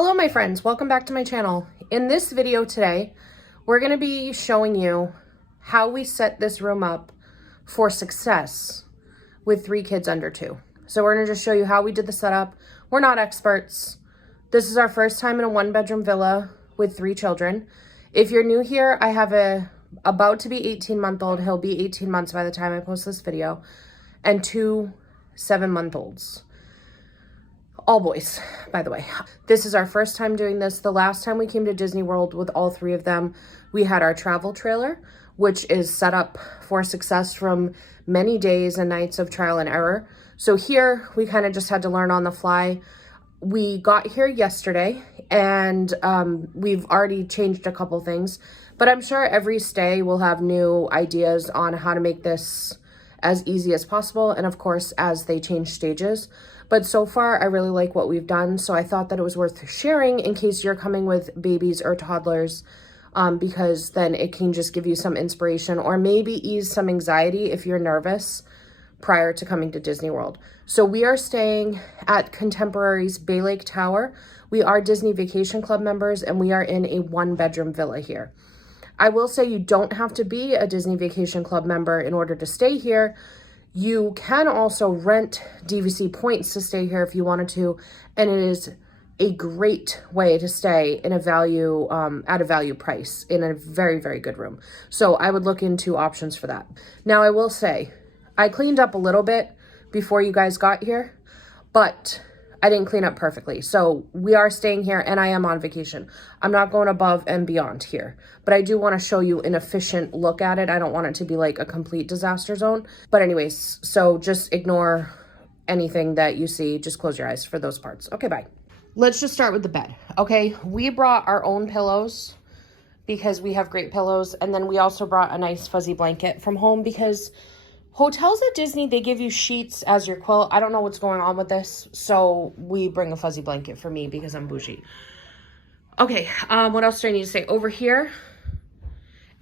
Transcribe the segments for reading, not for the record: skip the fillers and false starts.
Hello my friends, welcome back to my channel. In this video today, we're going to be showing you how we set this room up for success with 3 kids under 2. So we're going to just show you how we did the setup. We're not experts. This is our first time in a 1-bedroom villa with 3 children. If you're new here, I have a about to be 18-month-old. He'll be 18 months by the time I post this video, and 2 7-month-olds. All boys, by the way. This is our first time doing this. The last time we came to Disney World with all 3 of them, we had our travel trailer, which is set up for success from many days and nights of trial and error. So here, we kind of just had to learn on the fly. We got here yesterday, and we've already changed a couple things, but I'm sure every stay we'll have new ideas on how to make this as easy as possible, and of course, as they change stages. But so far, I really like what we've done, so I thought that it was worth sharing in case you're coming with babies or toddlers, because then it can just give you some inspiration or maybe ease some anxiety if you're nervous prior to coming to Disney World. So we are staying at Contemporary's Bay Lake Tower. We are Disney Vacation Club members, and we are in a 1-bedroom villa here. I will say you don't have to be a Disney Vacation Club member in order to stay here. You can also rent DVC points to stay here if you wanted to, and it is a great way to stay in a value, at a value price in a very, very good room. So I would look into options for that. Now I will say, I cleaned up a little bit before you guys got here, but I didn't clean up perfectly. So we are staying here, and I am on vacation. I'm not going above and beyond here, but I do want to show you an efficient look at it. I don't want it to be like a complete disaster zone. But anyways, so just ignore anything that you see. Just close your eyes for those parts. Okay, bye. Let's just start with the bed. Okay, we brought our own pillows because we have great pillows. And then we also brought a nice fuzzy blanket from home because hotels at Disney, they give you sheets as your quilt. I don't know what's going on with this, so we bring a fuzzy blanket for me because I'm bougie. Okay, what else do I need to say? Over here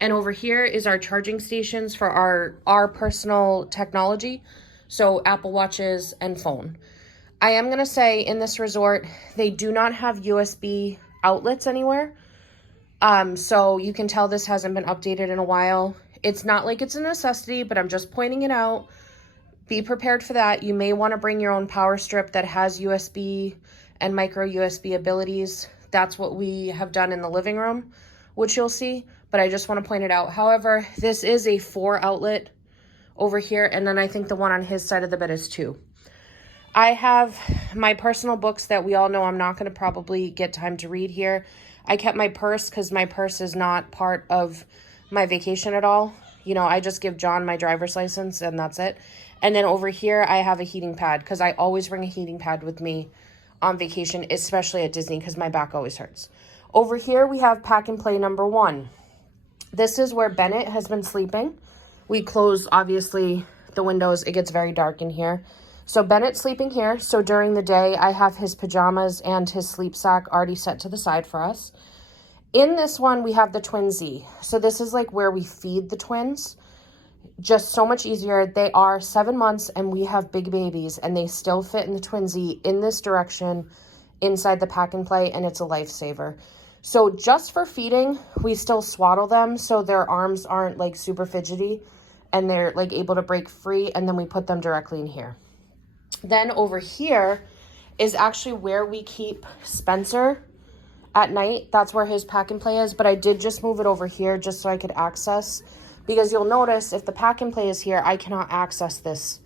and over here is our charging stations for our personal technology, so Apple Watches and phone. I am going to say in this resort, they do not have USB outlets anywhere, so you can tell this hasn't been updated in a while. It's not like it's a necessity, but I'm just pointing it out. Be prepared for that. You may want to bring your own power strip that has USB and micro USB abilities. That's what we have done in the living room, which you'll see, but I just want to point it out. However, this is a 4 outlet over here, and then I think the one on his side of the bed is 2. I have my personal books that we all know I'm not going to probably get time to read here. I kept my purse because my purse is not part of my vacation at all. You know, I just give John my driver's license and that's it. And then over here, I have a heating pad because I always bring a heating pad with me on vacation, especially at Disney because my back always hurts. Over here, we have pack and play number 1. This is where Bennett has been sleeping. We close, obviously, the windows. It gets very dark in here. So Bennett's sleeping here. So during the day, I have his pajamas and his sleep sack already set to the side for us. In this one, we have the Twin Z. So this is like where we feed the twins. Just so much easier. They are 7 months and we have big babies and they still fit in the Twin Z in this direction inside the pack and play, and it's a lifesaver. So just for feeding, we still swaddle them so their arms aren't like super fidgety and they're like able to break free, and then we put them directly in here. Then over here is actually where we keep Spencer at night. That's where his pack and play is, but I did just move it over here just so I could access, because you'll notice if the pack and play is here, I cannot access this.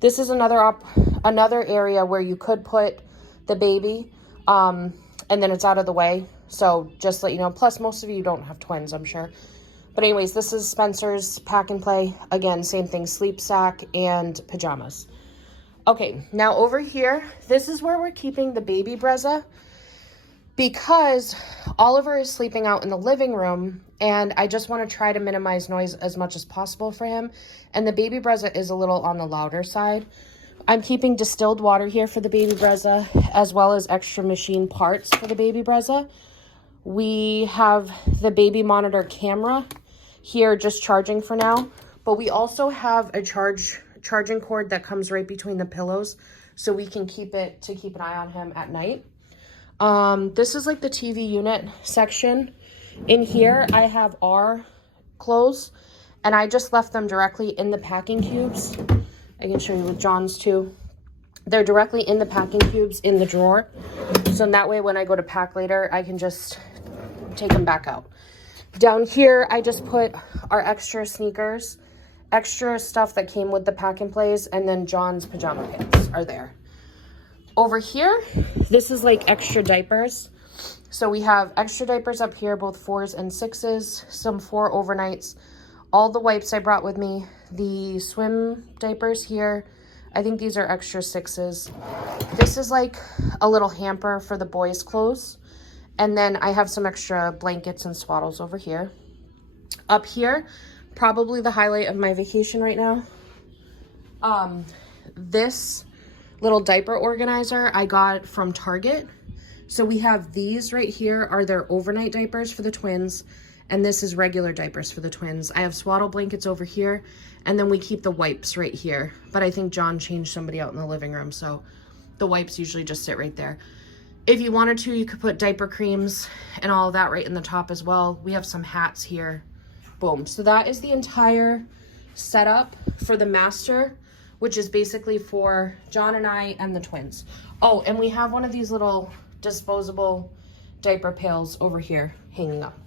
This is another area where you could put the baby, and then it's out of the way. So just let you know, plus most of you don't have twins, I'm sure. But anyways, this is Spencer's pack and play. Again, same thing, sleep sack and pajamas. Okay, now over here, this is where we're keeping the baby Brezza, because Oliver is sleeping out in the living room, and I just want to try to minimize noise as much as possible for him. And the baby Brezza is a little on the louder side. I'm keeping distilled water here for the baby Brezza, as well as extra machine parts for the baby Brezza. We have the baby monitor camera here just charging for now, but we also have a charging cord that comes right between the pillows, so we can keep an eye on him at night. This is like the TV unit section. In here, I have our clothes, and I just left them directly in the packing cubes. I can show you with John's too. They're directly in the packing cubes in the drawer. So that way when I go to pack later, I can just take them back out. Down here, I just put our extra sneakers, extra stuff that came with the pack and plays, and then John's pajama pants are there. Over here, this is like extra diapers. So we have extra diapers up here, both 4s and 6s, some 4 overnights, all the wipes I brought with me, the swim diapers here. I think these are extra 6s. This is like a little hamper for the boys' clothes. And then I have some extra blankets and swaddles over here. Up here, probably the highlight of my vacation right now. This little diaper organizer I got from Target. So we have these right here are their overnight diapers for the twins. And this is regular diapers for the twins. I have swaddle blankets over here, and then we keep the wipes right here. But I think John changed somebody out in the living room, so the wipes usually just sit right there. If you wanted to, you could put diaper creams and all of that right in the top as well. We have some hats here. Boom. So that is the entire setup for the master, which is basically for John and I and the twins. Oh, and we have one of these little disposable diaper pails over here hanging up.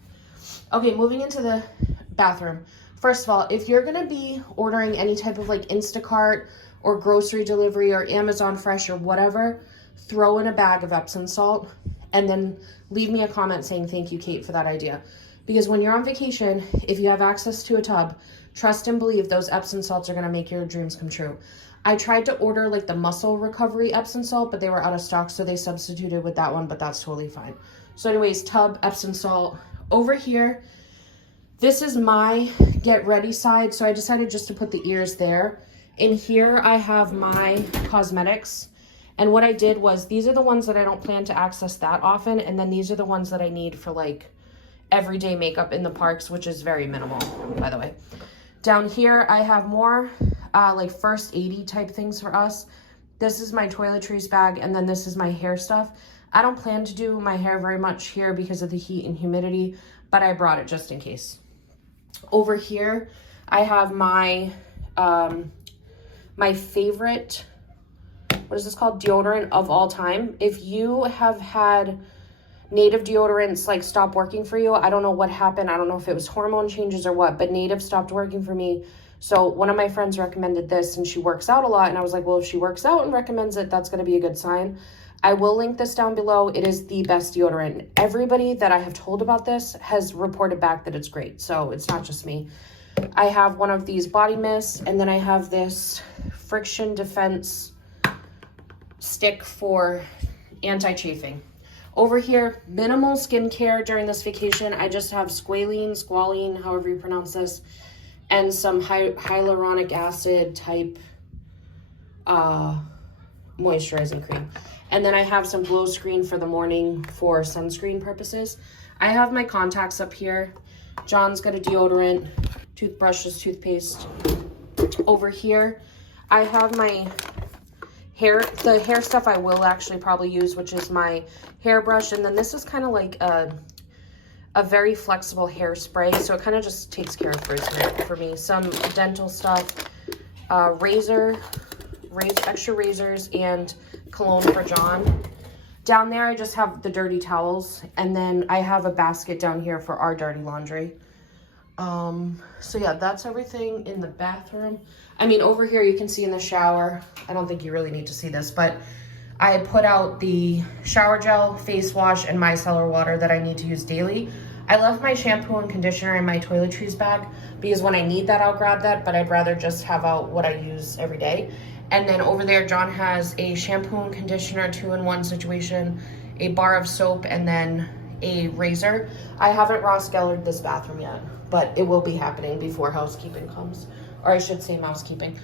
Okay, moving into the bathroom. First of all, if you're gonna be ordering any type of like Instacart or grocery delivery or Amazon Fresh or whatever, throw in a bag of Epsom salt and then leave me a comment saying thank you, Kate, for that idea. Because when you're on vacation, if you have access to a tub, trust and believe those Epsom salts are gonna make your dreams come true. I tried to order like the muscle recovery Epsom salt, but they were out of stock, so they substituted with that one, but that's totally fine. So anyways, tub, Epsom salt. Over here, this is my get ready side, so I decided just to put the ears there. In here, I have my cosmetics, and what I did was these are the ones that I don't plan to access that often, and then these are the ones that I need for like everyday makeup in the parks, which is very minimal, by the way. Down here, I have more like first aid-y type things for us. This is my toiletries bag, and then this is my hair stuff. I don't plan to do my hair very much here because of the heat and humidity, but I brought it just in case. Over here, I have my my favorite, what is this called? Deodorant of all time. If you have had Native deodorants like stop working for you, I don't know what happened. I don't know if it was hormone changes or what, but Native stopped working for me. So one of my friends recommended this, and she works out a lot. And I was like, well, if she works out and recommends it, that's going to be a good sign. I will link this down below. It is the best deodorant. Everybody that I have told about this has reported back that it's great. So it's not just me. I have one of these body mists, and then I have this friction defense stick for anti-chafing. Over here, minimal skincare during this vacation. I just have squalene, however you pronounce this, and some hyaluronic acid type moisturizing cream. And then I have some glow screen for the morning for sunscreen purposes. I have my contacts up here. John's got a deodorant, toothbrushes, toothpaste. Over here, I have my hair, the hair stuff I will actually probably use, which is my hairbrush. And then this is kind of like a very flexible hairspray. So it kind of just takes care of frizz for me. Some dental stuff, extra razors, and cologne for John. Down there, I just have the dirty towels, and then I have a basket down here for our dirty laundry. So yeah, that's everything in the bathroom. I mean, over here, you can see in the shower, I don't think you really need to see this, but I put out the shower gel, face wash, and micellar water that I need to use daily. I left my shampoo and conditioner in my toiletries bag because when I need that, I'll grab that, but I'd rather just have out what I use every day. And then over there, John has a shampoo and conditioner 2-in-1 situation, a bar of soap, and then a razor. I haven't Ross Gellered this bathroom yet, but it will be happening before housekeeping comes, or I should say mousekeeping.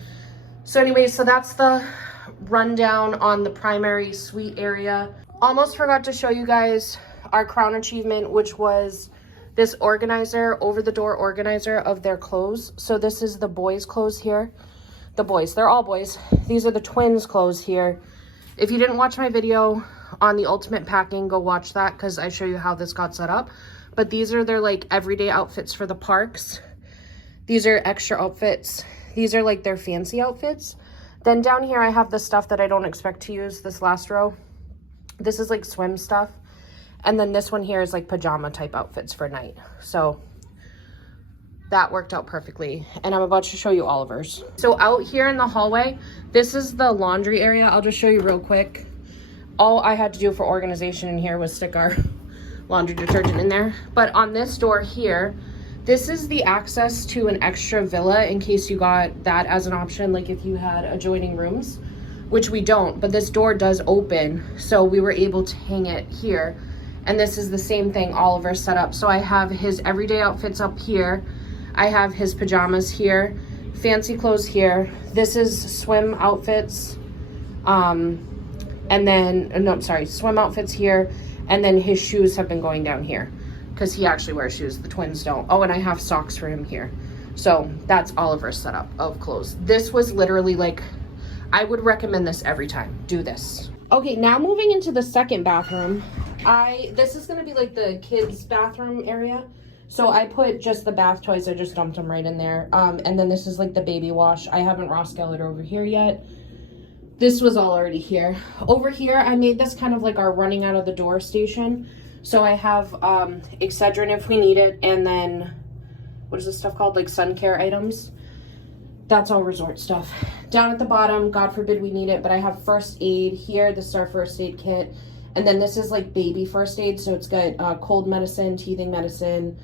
So anyways, so that's the rundown on the primary suite area. Almost forgot to show you guys our crown achievement, which was this organizer, over-the-door organizer of their clothes. So this is the boys' clothes here. The boys, they're all boys. These are the twins' clothes here. If you didn't watch my video on the Ultimate Packing, go watch that because I show you how this got set up. But these are their like everyday outfits for the parks. These are extra outfits. These are like their fancy outfits. Then down here I have the stuff that I don't expect to use, this last row. This is like swim stuff. And then this one here is like pajama type outfits for night. So that worked out perfectly. And I'm about to show you Oliver's. So out here in the hallway, this is the laundry area. I'll just show you real quick. All I had to do for organization in here was stick our laundry detergent in there. But on this door here, this is the access to an extra villa in case you got that as an option, like if you had adjoining rooms, which we don't, but this door does open. So we were able to hang it here. And this is the same thing Oliver set up. So I have his everyday outfits up here. I have his pajamas here, fancy clothes here. This is swim outfits. And then, no, sorry, swim outfits here. And then his shoes have been going down here because he actually wears shoes. The twins don't. Oh, and I have socks for him here. So that's Oliver's setup of clothes. This was literally like, I would recommend this every time. Do this. Okay, now moving into the second bathroom. This is gonna be like the kids' bathroom area. So I put just the bath toys, I just dumped them right in there. And then this is like the baby wash. I haven't Roskelled over here yet. This was all already here. Over here, I made this kind of like our running out of the door station. So I have Excedrin if we need it. And then, what is this stuff called? Like sun care items. That's all resort stuff. Down at the bottom, God forbid we need it, but I have first aid here. This is our first aid kit. And then this is like baby first aid. So it's got cold medicine, teething medicine,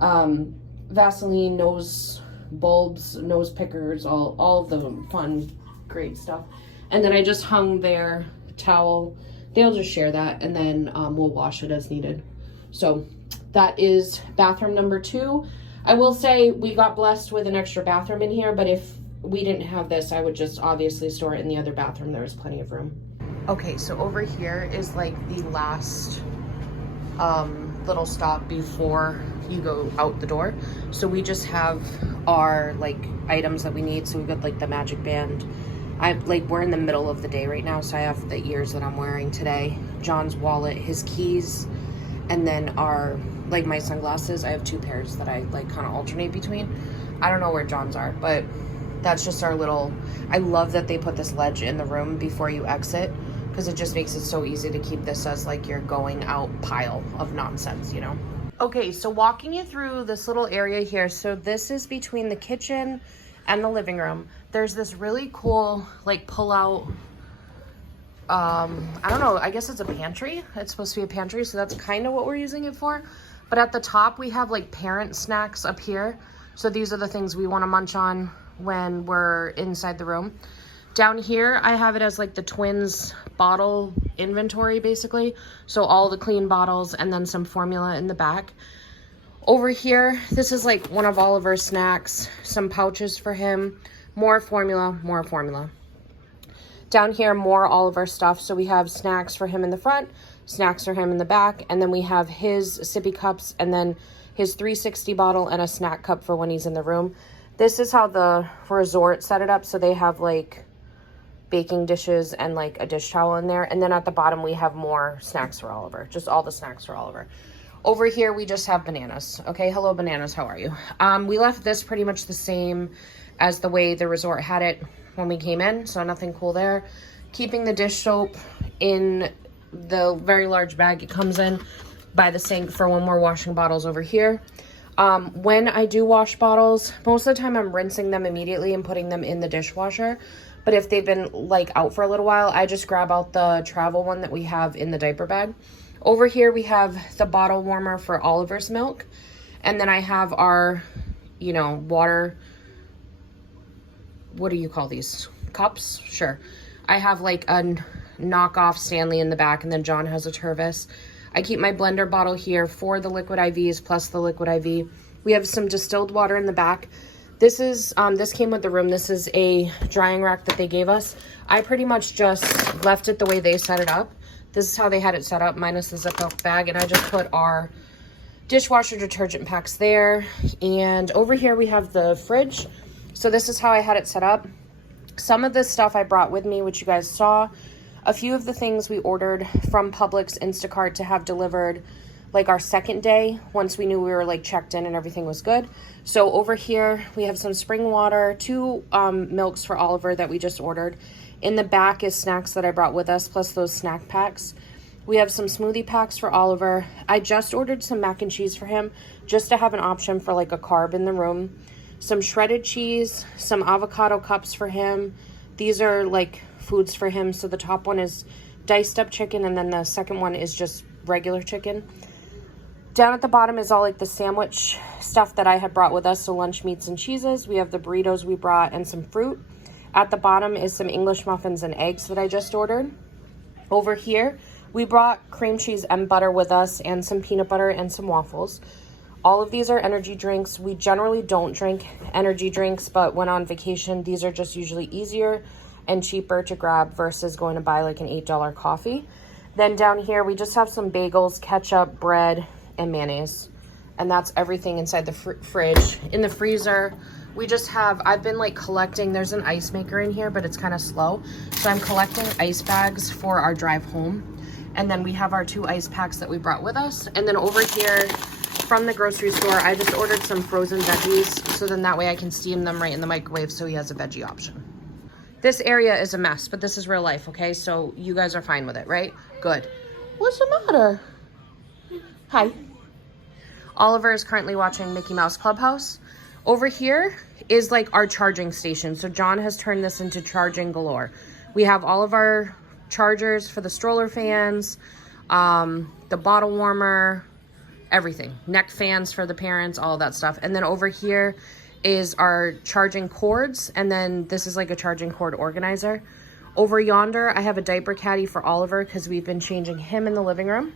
Vaseline, nose bulbs, nose pickers, all of the fun, great stuff. And then I just hung their towel. They'll just share that, and then we'll wash it as needed. So that is bathroom number 2. I will say we got blessed with an extra bathroom in here, but if we didn't have this, I would just obviously store it in the other bathroom. There was plenty of room. Okay, so over here is like the last little stop before you go out the door. So we just have our like items that we need. So we've got like the magic band. We're in the middle of the day right now, so I have the ears that I'm wearing today, John's wallet, his keys, and then our like my sunglasses. I have 2 pairs that I like kind of alternate between. I don't know where John's are, but that's just our little, I love that they put this ledge in the room before you exit, because it just makes it so easy to keep this as like your going out pile of nonsense, you know? Okay, so walking you through this little area here. So this is between the kitchen and the living room. There's this really cool like pull out, I don't know, I guess it's a pantry. It's supposed to be a pantry, so that's kind of what we're using it for. But at the top we have like parent snacks up here. So these are the things we want to munch on when we're inside the room. Down here, I have it as like the twins bottle inventory, basically. So all the clean bottles and then some formula in the back. Over here, this is like one of Oliver's snacks, some pouches for him, more formula, more formula. Down here, more Oliver stuff. So we have snacks for him in the front, snacks for him in the back, and then we have his sippy cups and then his 360 bottle and a snack cup for when he's in the room. This is how the resort set it up. So they have like baking dishes and like a dish towel in there. And then at the bottom, we have more snacks for Oliver, just all the snacks for Oliver. Over here, we just have bananas. Okay, hello bananas, how are you? We left this pretty much the same as the way the resort had it when we came in, so nothing cool there. Keeping the dish soap in the very large bag it comes in by the sink for when we're washing bottles over here. When I do wash bottles, most of the time I'm rinsing them immediately and putting them in the dishwasher. But if they've been like out for a little while, I just grab out the travel one that we have in the diaper bag. Over here, we have the bottle warmer for Oliver's milk. And then I have our, you know, water, what do you call these? Cups? Sure. I have like a knockoff Stanley in the back, and then John has a Tervis. I keep my blender bottle here for the liquid IVs plus the liquid IV. We have some distilled water in the back. This is, this came with the room. This is a drying rack that they gave us. I pretty much just left it the way they set it up. This is how they had it set up, minus the Ziploc bag. And I just put our dishwasher detergent packs there. And over here we have the fridge. So this is how I had it set up. Some of this stuff I brought with me, which you guys saw. A few of the things we ordered from Publix Instacart to have delivered like our second day once we knew we were like checked in and everything was good. So over here we have some spring water, 2 milks for Oliver that we just ordered. In the back is snacks that I brought with us, plus those snack packs. We have some smoothie packs for Oliver. I just ordered some mac and cheese for him just to have an option for like a carb in the room. Some shredded cheese, some avocado cups for him. These are like foods for him. So the top one is diced up chicken, and then the second one is just regular chicken. Down at the bottom is all like the sandwich stuff that I had brought with us, so lunch meats and cheeses. We have the burritos we brought and some fruit. At the bottom is some English muffins and eggs that I just ordered. Over here, we brought cream cheese and butter with us and some peanut butter and some waffles. All of these are energy drinks. We generally don't drink energy drinks, but when on vacation, these are just usually easier and cheaper to grab versus going to buy like an $8 coffee. Then down here, we just have some bagels, ketchup, bread, and mayonnaise, and that's everything inside the fridge. In the freezer, we just have, I've been like collecting, there's an ice maker in here, but it's kind of slow, so I'm collecting ice bags for our drive home. And then we have our 2 ice packs that we brought with us. And then over here from the grocery store, I just ordered some frozen veggies, so then that way I can steam them right in the microwave so he has a veggie option. This area is a mess, but this is real life, okay? So you guys are fine with it, right? Good. What's the matter? Hi. Oliver is currently watching Mickey Mouse Clubhouse. Over here is like our charging station. So John has turned this into charging galore. We have all of our chargers for the stroller fans, the bottle warmer, everything. Neck fans for the parents, all of that stuff. And then over here is our charging cords. And then this is like a charging cord organizer. Over yonder, I have a diaper caddy for Oliver because we've been changing him in the living room.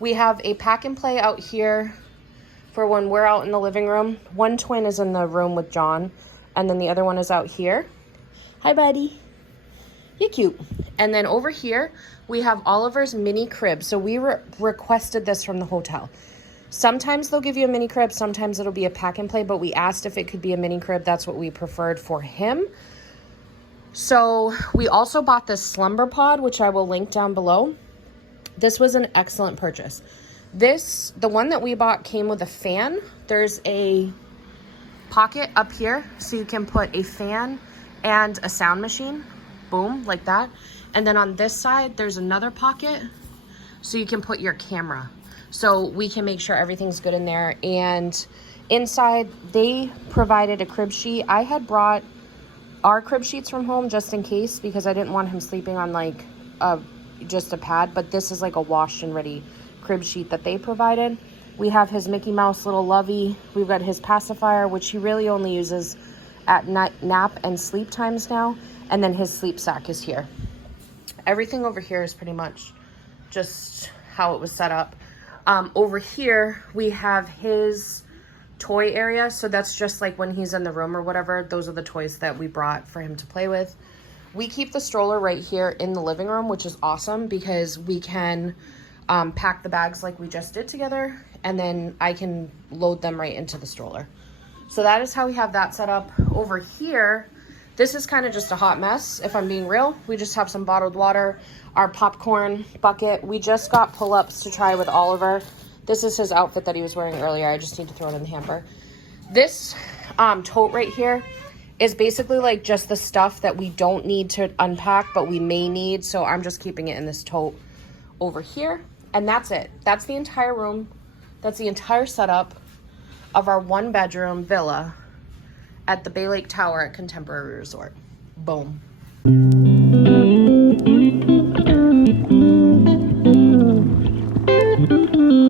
We have a pack and play out here for when we're out in the living room. One twin is in the room with John, and then the other one is out here. Hi, buddy. You're cute. And then over here, we have Oliver's mini crib. So we requested this from the hotel. Sometimes they'll give you a mini crib. Sometimes it'll be a pack and play, but we asked if it could be a mini crib. That's what we preferred for him. So we also bought this slumber pod, which I will link down below. This was an excellent purchase. The one that we bought came with a fan. There's a pocket up here, so you can put a fan and a sound machine. Boom, like that. And then on this side, there's another pocket, so you can put your camera. So we can make sure everything's good in there. And inside, they provided a crib sheet. I had brought our crib sheets from home just in case, because I didn't want him sleeping on like just a pad, but this is like a washed and ready crib sheet that they provided. We have his Mickey Mouse little lovey. We've got his pacifier, which he really only uses at nap and sleep times now. And then his sleep sack is here. Everything over here is pretty much just how it was set up. Over here, we have his toy area. So that's just like when he's in the room or whatever. Those are the toys that we brought for him to play with. We keep the stroller right here in the living room, which is awesome because we can pack the bags like we just did together, and then I can load them right into the stroller. So that is how we have that set up. Over here, this is kind of just a hot mess, if I'm being real. We just have some bottled water, our popcorn bucket. We just got pull-ups to try with Oliver. This is his outfit that he was wearing earlier. I just need to throw it in the hamper. This tote right here is basically like just the stuff that we don't need to unpack, but we may need. So I'm just keeping it in this tote over here. And that's it. That's the entire room. That's the entire setup of our 1-bedroom villa at the Bay Lake Tower at Contemporary Resort. Boom.